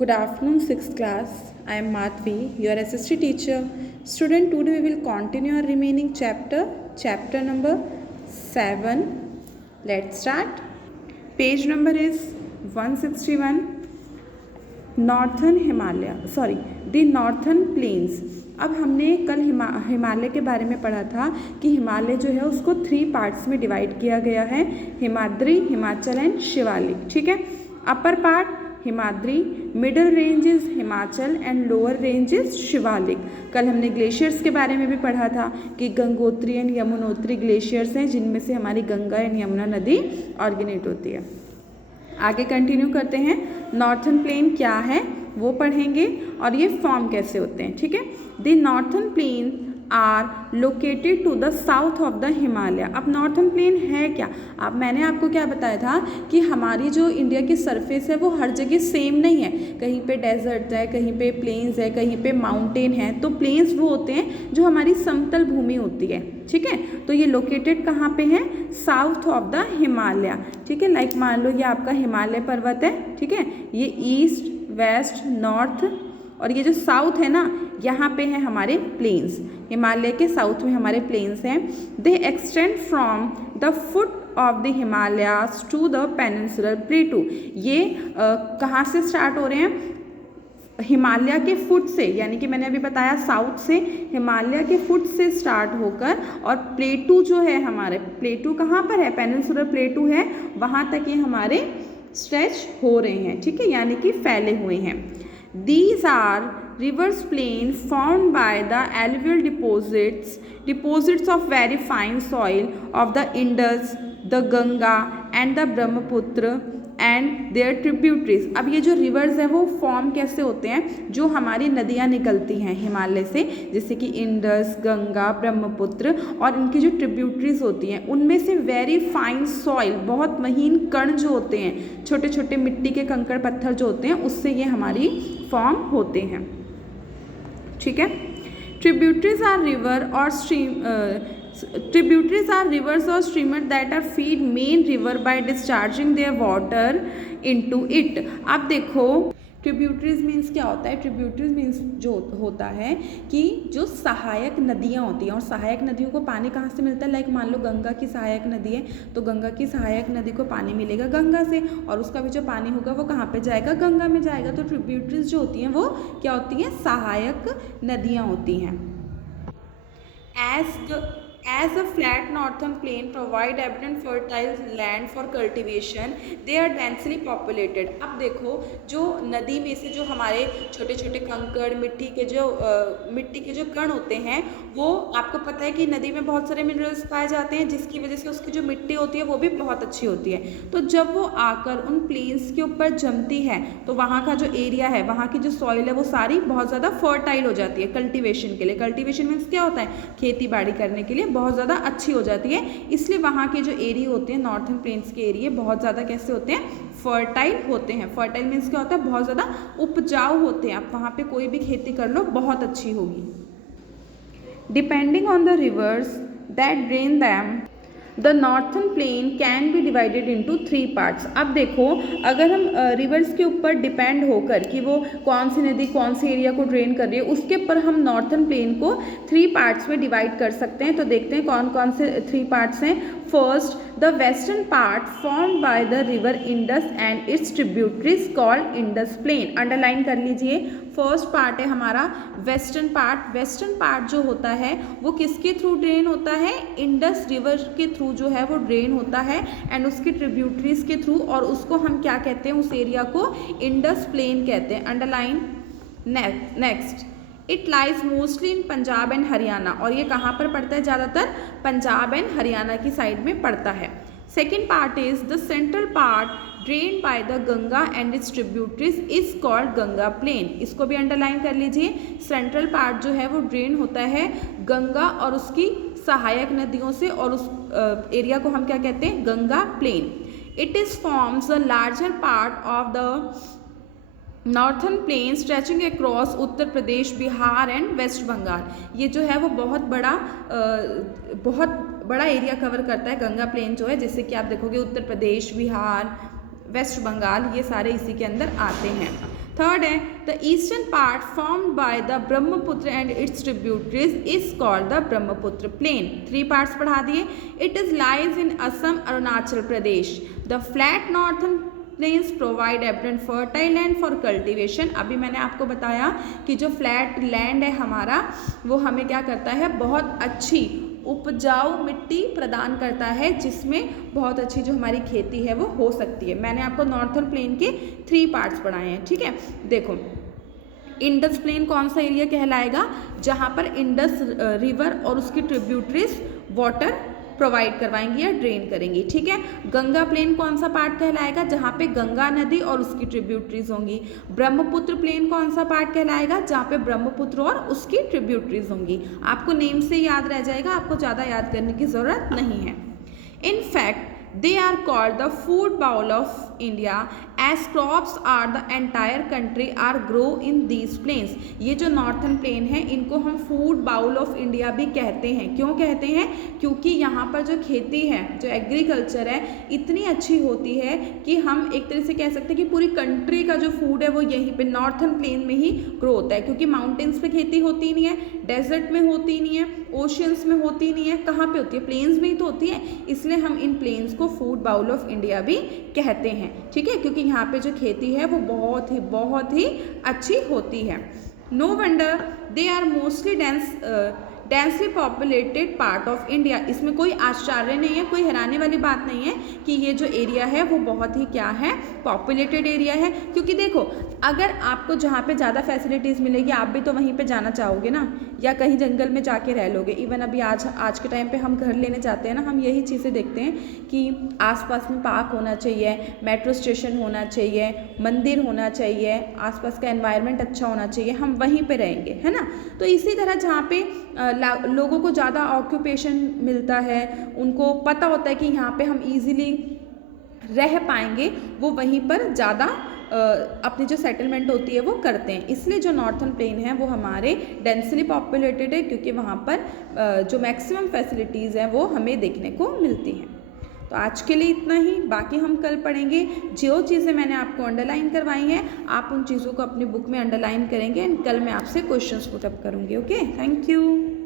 Good afternoon, 6th class. I am Madhvi, your SST teacher. Student, today we will continue our remaining chapter number 7. Let's start. Page number is 161. The Northern Plains. अब हमने कल हिमालय के बारे में पढ़ा था कि हिमालय जो है उसको 3 पार्ट्स में डिवाइड किया गया है, हिमाद्री, हिमाचल एंड शिवालिक। ठीक है। Upper part Himadri, middle ranges Himachal and lower ranges Shivalik. कल हमने ग्लेशियर्स के बारे में भी पढ़ा था कि गंगोत्री एंड यमुनोत्री ग्लेशियर्स हैं जिनमें से हमारी गंगा एंड यमुना नदी ऑरिजिनेट होती है। आगे कंटिन्यू करते हैं। नॉर्थर्न प्लेन क्या है वो पढ़ेंगे और ये फॉर्म कैसे होते हैं। ठीक है। The northern plain are located to the south of the Himalaya. अब नॉर्थर्न प्लेन है क्या? अब मैंने आपको क्या बताया था कि हमारी जो इंडिया की सरफेस है वो हर जगह सेम नहीं है। कहीं पे डेजर्ट है, कहीं पे प्लेन्स है, कहीं पे माउंटेन है। तो प्लेन्स वो होते हैं जो हमारी समतल भूमि होती है। ठीक है। तो ये लोकेटेड कहाँ पे है? South of the Himalaya. ठीक है। लाइक मान लो ये आपका हिमालय पर्वत है। ठीक है। ये ईस्ट, वेस्ट, नॉर्थ और ये जो साउथ है ना, यहाँ पे है हमारे प्लेन्स। हिमालय के साउथ में हमारे प्लेन्स हैं। They extend from the foot of the Himalayas to the peninsular plateau. ये कहाँ से स्टार्ट हो रहे हैं? हिमालय के फुट से, यानी कि मैंने अभी बताया साउथ से, हिमालय के फुट से स्टार्ट होकर और प्लेटू जो है हमारे, प्लेटू कहाँ पर है? पेनिनसुलर प्लेटू है, वहाँ तक ये हमारे स्ट्रेच हो रहे हैं। ठीक है। यानी कि फैले हुए हैं। These are reverse plain formed by the alluvial deposits of very fine soil of the Indus, the Ganga and the Brahmaputra and their tributaries। अब ये जो रिवर्स है वो फॉर्म कैसे होते हैं? जो हमारी नदियाँ निकलती हैं हिमालय से, जैसे कि इंडस, गंगा, ब्रह्मपुत्र, और इनकी जो ट्रिब्यूटरीज होती हैं उनमें से वेरी फाइन सॉइल, बहुत महीन कण जो होते हैं, छोटे छोटे मिट्टी के कंकड़ पत्थर जो होते हैं, उससे ये हमारी फॉर्म होते हैं। ठीक है। ट्रिब्यूटरीज आर रिवर और stream Tributaries are rivers or streamers that are feed main river by discharging their water into it। अब देखो ट्रिब्यूटरीज मीन्स क्या होता है? ट्रिब्यूटरीज मीन्स जो होता है कि जो सहायक नदियाँ होती हैं, और सहायक नदियों को पानी कहाँ से मिलता है? लाइक मान लो गंगा की सहायक नदी है, तो गंगा की सहायक नदी को पानी मिलेगा गंगा से, और उसका भी जो पानी होगा वो कहाँ पे जाएगा? गंगा में जाएगा। तो ट्रिब्यूटरीज जो होती हैं वो क्या होती हैं? सहायक नदियाँ होती हैं। As the flat northern plain provide abundant fertile land for cultivation, they are densely populated। अब देखो जो नदी में से जो हमारे छोटे छोटे कंकड़, मिट्टी के जो कण होते हैं, वो आपको पता है कि नदी में बहुत सारे मिनरल्स पाए जाते हैं, जिसकी वजह से उसकी जो मिट्टी होती है वो भी बहुत अच्छी होती है। तो जब वो आकर उन प्लेन्स के ऊपर जमती है तो वहाँ का जो एरिया है, वहाँ की जो सॉइल है वो सारी बहुत ज़्यादा फर्टाइल हो जाती है कल्टीवेशन के लिए। कल्टीवेशन मीन्स क्या होता है? खेती बाड़ी करने के लिए बहुत ज़्यादा अच्छी हो जाती है। इसलिए वहाँ के जो एरिया होते हैं, नॉर्थर्न प्लेन्स के एरिया बहुत ज़्यादा कैसे होते हैं? फर्टाइल होते हैं। फर्टाइल मीन्स क्या होता है? बहुत ज़्यादा उपजाऊ होते हैं। आप वहाँ पे कोई भी खेती कर लो बहुत अच्छी होगी। Depending on the rivers that drain them, the northern plain can be divided into 3 parts. अब देखो अगर हम रिवर्स के ऊपर डिपेंड होकर कि वो कौन सी नदी कौन सी एरिया को ड्रेन कर रही है, उसके ऊपर हम नॉर्थर्न प्लेन को 3 पार्ट्स में डिवाइड कर सकते हैं। तो देखते हैं कौन कौन से 3 पार्ट्स हैं। First, the western part formed by the river Indus and its tributaries called Indus plain. Underline कर लीजिए। फर्स्ट पार्ट है हमारा वेस्टर्न पार्ट। वेस्टर्न पार्ट जो होता है वो किसके थ्रू ड्रेन होता है? इंडस रिवर के थ्रू जो है वो ड्रेन होता है, एंड उसकी ट्रिब्यूटरीज के थ्रू, और उसको हम क्या कहते हैं? उस एरिया को इंडस प्लेन कहते हैं। Underline. Next, it lies mostly in Punjab and Haryana. और ये कहाँ पर पड़ता है? ज़्यादातर पंजाब एंड हरियाणा की साइड में पड़ता है। Second part is the central part drain by the Ganga and its tributaries is called Ganga plain. इसको भी अंडरलाइन कर लीजिए। सेंट्रल पार्ट जो है वो ड्रेन होता है गंगा और उसकी सहायक नदियों से, और उस एरिया को हम क्या कहते हैं? Ganga plain. It is forms the larger part of the northern plain stretching across Uttar Pradesh, Bihar and West Bengal. ये जो है वो बहुत बड़ा एरिया कवर करता है गंगा प्लेन जो है, जैसे कि आप देखोगे उत्तर प्रदेश, बिहार, वेस्ट बंगाल, ये सारे इसी के अंदर आते हैं। थर्ड है the eastern part formed by the Brahmaputra and its tributaries is called the Brahmaputra plain. 3 parts पढ़ा दिए। It is lies in Assam Arunachal Pradesh. The flat northern plains provide abundant fertile land for cultivation. अभी मैंने आपको बताया कि जो फ्लैट लैंड है हमारा वो हमें क्या करता है, बहुत अच्छी उपजाऊ मिट्टी प्रदान करता है, जिसमें बहुत अच्छी जो हमारी खेती है वो हो सकती है। मैंने आपको नॉर्थर्न प्लेन के 3 पार्ट्स पढ़ाए हैं, ठीक है। देखो इंडस प्लेन कौन सा एरिया कहलाएगा, जहाँ पर इंडस रिवर और उसकी ट्रिब्यूटरीज वाटर प्रोवाइड करवाएंगी या ड्रेन करेंगी, ठीक है। गंगा प्लेन कौन सा पार्ट कहलाएगा, जहाँ पे गंगा नदी और उसकी ट्रिब्यूटरीज होंगी। ब्रह्मपुत्र प्लेन कौन सा पार्ट कहलाएगा, जहाँ पे ब्रह्मपुत्र और उसकी ट्रिब्यूटरीज होंगी। आपको नेम से याद रह जाएगा, आपको ज़्यादा याद करने की ज़रूरत नहीं है। In fact they are called the food bowl of India as crops are the entire country are grow in these plains। ये जो नॉर्थर्न प्लेन है इनको हम फूड बाउल ऑफ इंडिया भी कहते हैं। क्यों कहते हैं, क्योंकि यहाँ पर जो खेती है, जो एग्रीकल्चर है, इतनी अच्छी होती है कि हम एक तरह से कह सकते हैं कि पूरी कंट्री का जो फूड है वो यहीं पे नॉर्थर्न प्लेन में ही ग्रो होता है। क्योंकि माउंटेन्स पे खेती होती नहीं है, डेजर्ट में होती नहीं है, ओशियंस में होती नहीं है, कहाँ पे होती है, प्लेन्स में ही तो होती है। इसलिए हम इन प्लेन्स को फूड बाउल ऑफ इंडिया भी कहते हैं, ठीक है। क्योंकि यहाँ पे जो खेती है वो बहुत ही अच्छी होती है। No wonder they are mostly densely populated part of India. इसमें कोई आश्चर्य नहीं है, कोई हैरानी वाली बात नहीं है कि ये जो एरिया है वो बहुत ही क्या है, पॉपुलेटेड एरिया है। क्योंकि देखो अगर आपको जहाँ पे ज़्यादा फैसिलिटीज़ मिलेगी आप भी तो वहीं पे जाना चाहोगे ना, या कहीं जंगल में जाके रह लोगे। इवन अभी आज के टाइम पे हम घर लेने जाते हैं ना, हम यही चीज़ें देखते हैं कि आसपास में पार्क होना चाहिए, मेट्रो स्टेशन होना चाहिए, मंदिर होना चाहिए, आसपास का एनवायरनमेंट अच्छा होना चाहिए, हम वहीं पे रहेंगे, है ना। तो इसी तरह जहाँ पे लोगों को ज़्यादा ऑक्यूपेशन मिलता है, उनको पता होता है कि यहाँ पे हम इजीली रह पाएंगे, वो वहीं पर ज़्यादा अपनी जो सेटलमेंट होती है वो करते हैं। इसलिए जो नॉर्थर्न प्लेन है वो हमारे डेंसली पॉपुलेटेड है, क्योंकि वहाँ पर जो मैक्सिमम फैसिलिटीज़ हैं वो हमें देखने को मिलती हैं। तो आज के लिए इतना ही, बाकी हम कल पढ़ेंगे। जो चीज़ें मैंने आपको अंडरलाइन करवाई हैं आप उन चीज़ों को अपनी बुक में अंडरलाइन करेंगे एंड कल मैं आपसे क्वेश्चंस पुट अप करूँगी। Okay, thank you.